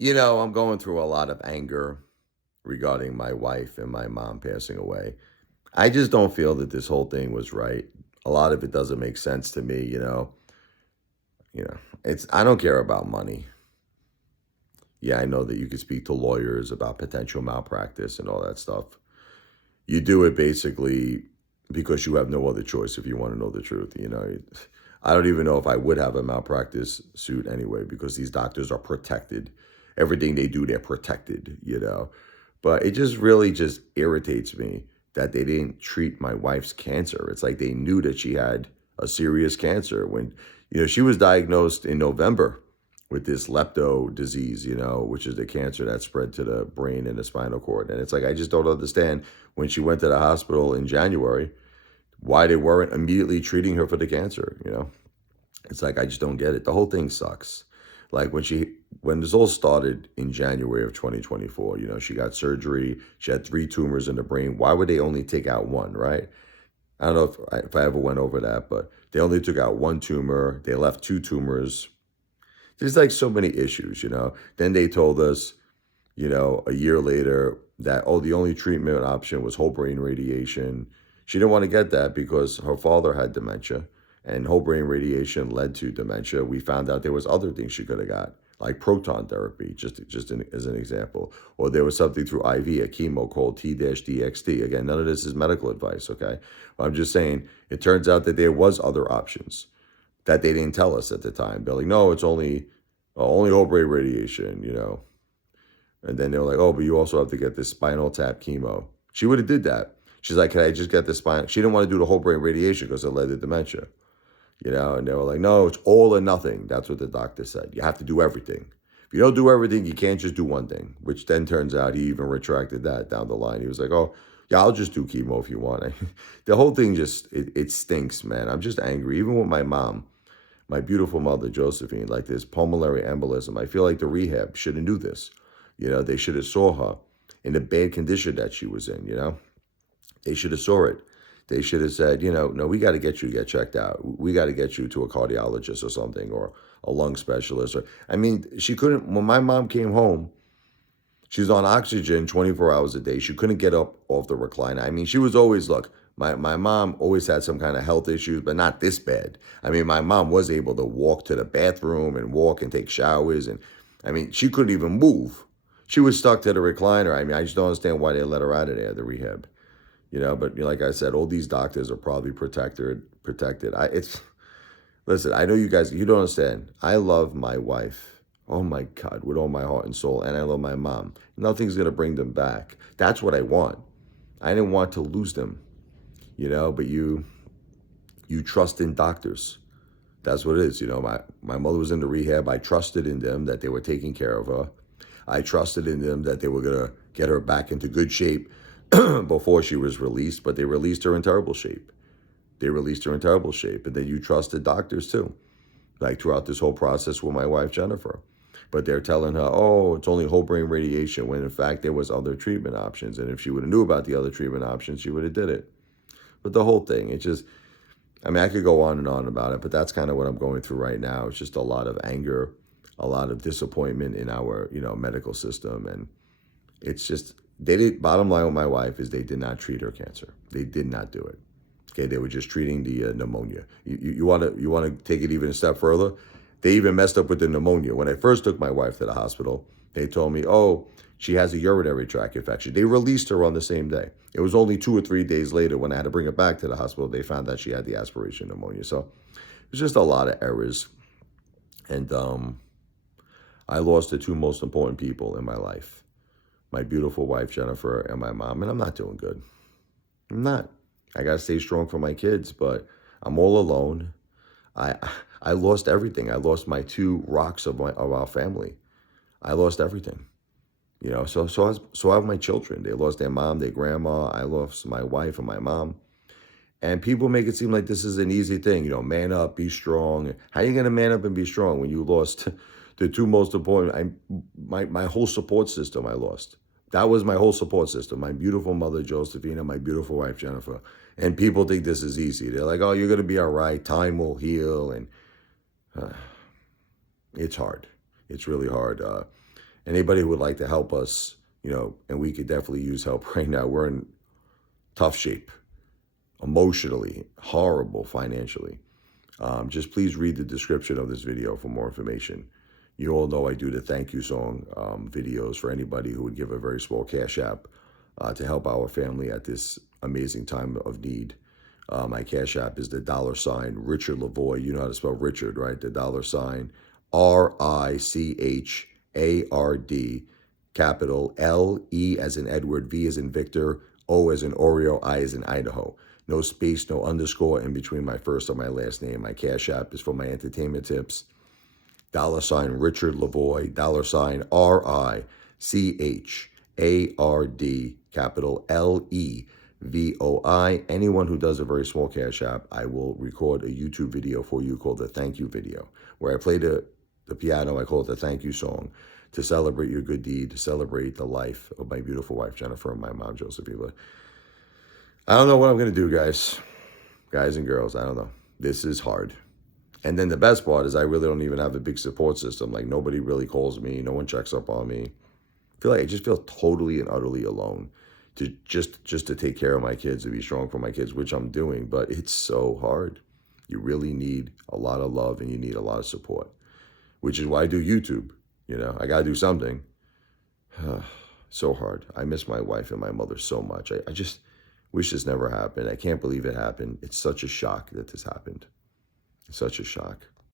I'm going through a lot of anger regarding my wife and my mom passing away. I just don't feel that this whole thing was right. A lot of it doesn't make sense to me. You know, it's I don't care about money. Yeah, I know that you can speak to lawyers about potential malpractice and all that stuff. You do it basically because you have no other choice if you want to know the truth. I don't even know if I would have a malpractice suit anyway because these doctors are protected. Everything they do, they're protected. But it just really just irritates me that they didn't treat my wife's cancer. It's like they knew that she had a serious cancer when she was diagnosed in November with this lepto disease, which is the cancer that spread to the brain and the spinal cord. And it's like, I just don't understand when she went to the hospital in January, why they weren't immediately treating her for the cancer. It's like, I just don't get it. The whole thing sucks. Like when this all started in January of 2024, she got surgery. She had 3 tumors in the brain. Why would they only take out one, right? I don't know if I ever went over that, but they only took out 1 tumor. They left 2 tumors. There's like so many issues. Then they told us, a year later that, oh, the only treatment option was whole brain radiation. She didn't want to get that because her father had dementia and whole brain radiation led to dementia. We found out there was other things she could have got, like proton therapy, as an example. Or there was something through IV, a chemo called T-DXT. Again, none of this is medical advice, okay? But I'm just saying, it turns out that there was other options that they didn't tell us at the time. They're like, no, it's only whole brain radiation. And then they're like, oh, but you also have to get this spinal tap chemo. She would have did that. She's like, can I just get the spine? She didn't want to do the whole brain radiation because it led to dementia. And they were like, no, it's all or nothing. That's what the doctor said. You have to do everything. If you don't do everything, you can't just do one thing, which then turns out he even retracted that down the line. He was like, oh, yeah, I'll just do chemo if you want. The whole thing it stinks, man. I'm just angry. Even with my mom, my beautiful mother, Josephine, like this pulmonary embolism. I feel like the rehab should have knew this. They should have saw her in the bad condition that she was in. They should have saw it. They should have said, no, we got to get you to get checked out. We got to get you to a cardiologist or something, or a lung specialist. I mean, she couldn't, when my mom came home, she's on oxygen 24 hours a day. She couldn't get up off the recliner. I mean, she was always, look, my mom always had some kind of health issues, but not this bad. I mean, my mom was able to walk to the bathroom and walk and take showers. And I mean, she couldn't even move. She was stuck to the recliner. I mean, I just don't understand why they let her out of there, the rehab. But like I said, all these doctors are probably protected. Listen, I know you don't understand. I love my wife. Oh my God, with all my heart and soul. And I love my mom. Nothing's going to bring them back. That's what I want. I didn't want to lose them, but you trust in doctors. That's what it is. My mother was in the rehab. I trusted in them that they were taking care of her. I trusted in them that they were going to get her back into good shape before she was released, but they released her in terrible shape. And then you trusted doctors too, like throughout this whole process with my wife, Jennifer. But they're telling her, oh, it's only whole brain radiation, when in fact there was other treatment options. And if she would have knew about the other treatment options, she would have did it. But the whole thing, I could go on and on about it, but that's kind of what I'm going through right now. It's just a lot of anger, a lot of disappointment in our, medical system. And it's just, bottom line with my wife is they did not treat her cancer. They did not do it. Okay, they were just treating the pneumonia. You want to take it even a step further? They even messed up with the pneumonia. When I first took my wife to the hospital, they told me, oh, she has a urinary tract infection. They released her on the same day. It was only 2 or 3 days later when I had to bring her back to the hospital, they found that she had the aspiration pneumonia. So it was just a lot of errors. And I lost the 2 most important people in my life, my beautiful wife, Jennifer, and my mom. And I'm not doing good. I'm not. I got to stay strong for my kids, but I'm all alone. I lost everything. I lost my 2 rocks of our family. I lost everything. So have my children. They lost their mom, their grandma. I lost my wife and my mom. And people make it seem like this is an easy thing. Man up, be strong. How are you going to man up and be strong when you lost the 2 most important? My whole support system I lost. That was my whole support system. My beautiful mother, Josephine, and my beautiful wife, Jennifer. And people think this is easy. They're like, oh, you're going to be all right. Time will heal. And it's hard. It's really hard. Anybody who would like to help us, and we could definitely use help right now. We're in tough shape, emotionally, horrible financially. Just please read the description of this video for more information. You all know I do the thank you song videos for anybody who would give a very small cash app to help our family at this amazing time of need. My cash app is the $ RichardLevoi. You know how to spell Richard, right? The $ RICHARD, capital LE as in Edward, V as in Victor, O as in Oreo, I as in Idaho. No space, no underscore in between my first and my last name. My cash app is for my entertainment tips. $RichardLevoi, $RICHARD, capital LEVOI. Anyone who does a very small cash app, I will record a YouTube video for you called the thank you video, where I play the piano. I call it the thank you song to celebrate your good deed, to celebrate the life of my beautiful wife, Jennifer, and my mom, Josephine. But I don't know what I'm going to do, guys and girls. I don't know. This is hard. And then the best part is I really don't even have a big support system. Like, nobody really calls me. No one checks up on me. I just feel totally and utterly alone to just to take care of my kids, to be strong for my kids, which I'm doing. But it's so hard. You really need a lot of love and you need a lot of support, which is why I do YouTube. I got to do something. So hard. I miss my wife and my mother so much. I just wish this never happened. I can't believe it happened. It's such a shock that this happened. It's such a shock.